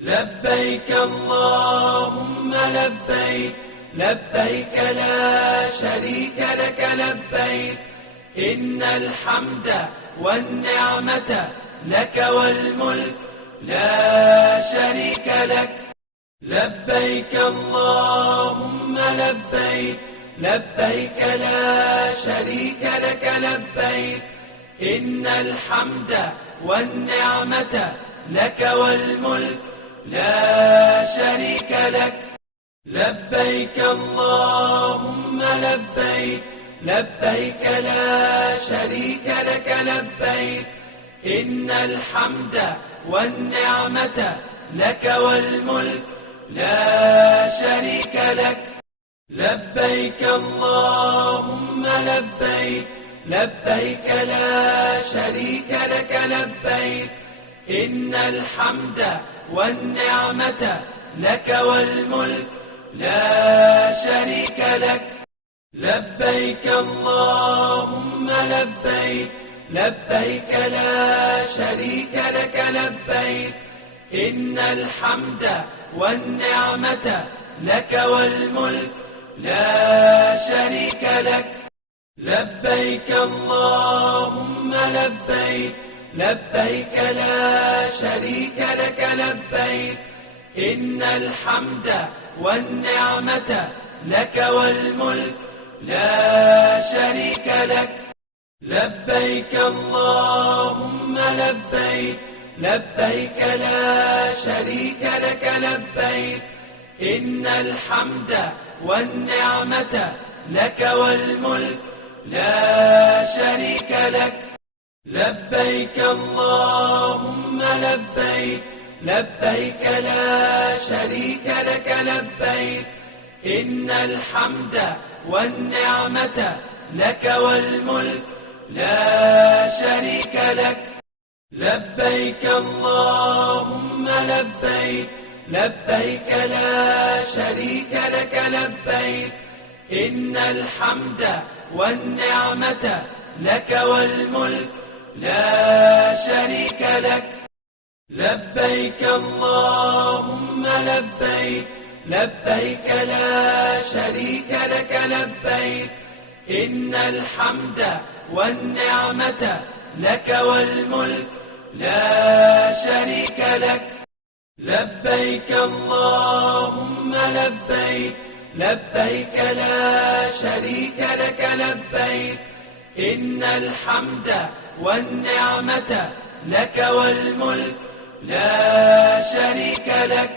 لبيك اللهم لبيك، لبيك لا شريك لك لبيك، إن الحمد والنعمة لك والملك لا شريك لك. لبيك اللهم لبيك، لبيك لا شريك لك لبيك، إن الحمد والنعمة لك والملك لا شريك لك. لبيك اللهم لبيك، لبيك لا شريك لك لبيك، إن الحمد والنعمة لك والملك لا شريك لك. لبيك اللهم لبيك، لبيك لا شريك لك لبيك، إن الحمد والنعمة لك والملك لا شريك لك. لبيك اللهم لبيك، لبيك لا شريك لك لبيك، إن الحمد والنعمة لك والملك لا شريك لك. لبيك اللهم لبيك، لبيك لا شريك لك لبيك، إن الحمد والنعمة لك والملك لا شريك لك. لبيك اللهم لبيك، لبيك لا شريك لك لبيك، إن الحمد والنعمة لك والملك لا شريك لك. لبيك اللهم لبيك، لبيك لا شريك لك لبيك، إن الحمد والنعمة لك والملك لا شريك لك. لبيك اللهم لبيك، لبيك لا شريك لك لبيك، إن الحمد والنعمة لك والملك لا شريك لك. لبيك اللهم لبيك، لبيك لا شريك لك لبيك، إن الحمد والنعمة لك والملك لا شريك لك. لبيك اللهم لبيك، لبيك لا شريك لك لبيك، إن الحمد والنعمة لك والملك لا شريك لك.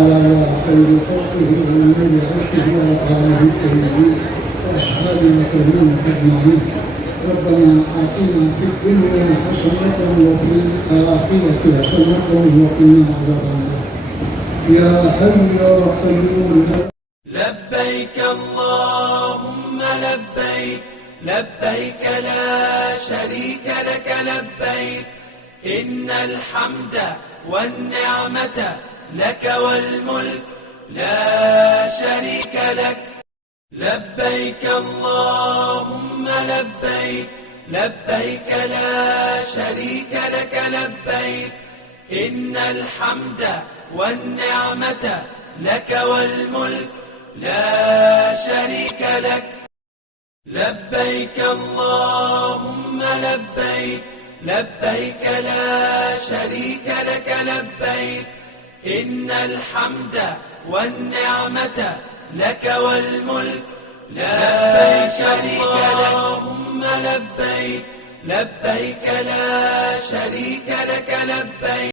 على خير خلقه ومن يعرفه وآله الطيبين وأصحابه وكريم أجمعين. ربنا آتنا في الدنيا حسنة وفي الآخرة حسنة وقنا عذاب النار. يا حي يا قيوم. لبيك اللهم لبيك، لبيك لا شريك لك لبيك، إن الحمد والنعمة لك والملك لا شريك لك. لبيك اللهم لبيك، لبيك لا شريك لك لبيك، إن الحمد والنعمة لك والملك لا شريك لك. لبيك اللهم لبيك، لبيك لا شريك لك لبيك، إن الحمد والنعمة لك والملك لا شريك لك. اللهم لبيك، لبيك لا شريك لك لبيك.